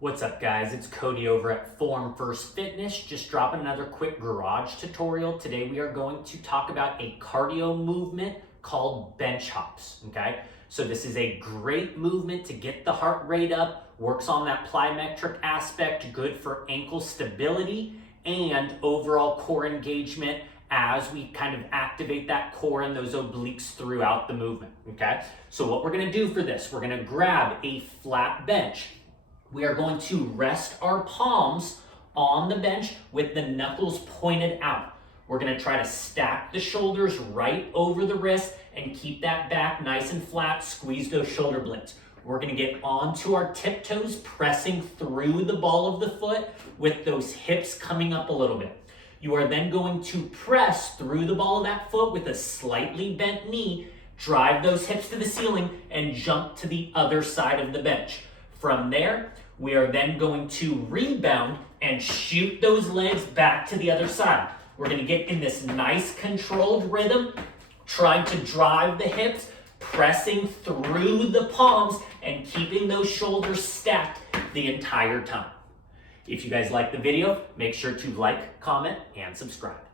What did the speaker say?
What's up guys, it's Cody over at Form First Fitness, just dropping another quick garage tutorial. Today we are going to talk about a cardio movement called bench hops, okay? So this is a great movement to get the heart rate up, works on that plyometric aspect, good for ankle stability and overall core engagement as we kind of activate that core and those obliques throughout the movement, okay? So what we're gonna do for this, we're gonna grab a flat bench. We are going to rest our palms on the bench with the knuckles pointed out. We're going to try to stack the shoulders right over the wrist and keep that back nice and flat, squeeze those shoulder blades. We're going to get onto our tiptoes, pressing through the ball of the foot with those hips coming up a little bit. You are then going to press through the ball of that foot with a slightly bent knee, drive those hips to the ceiling and jump to the other side of the bench. From there, we are then going to rebound and shoot those legs back to the other side. We're going to get in this nice controlled rhythm, trying to drive the hips, pressing through the palms and keeping those shoulders stacked the entire time. If you guys like the video, make sure to like, comment, and subscribe.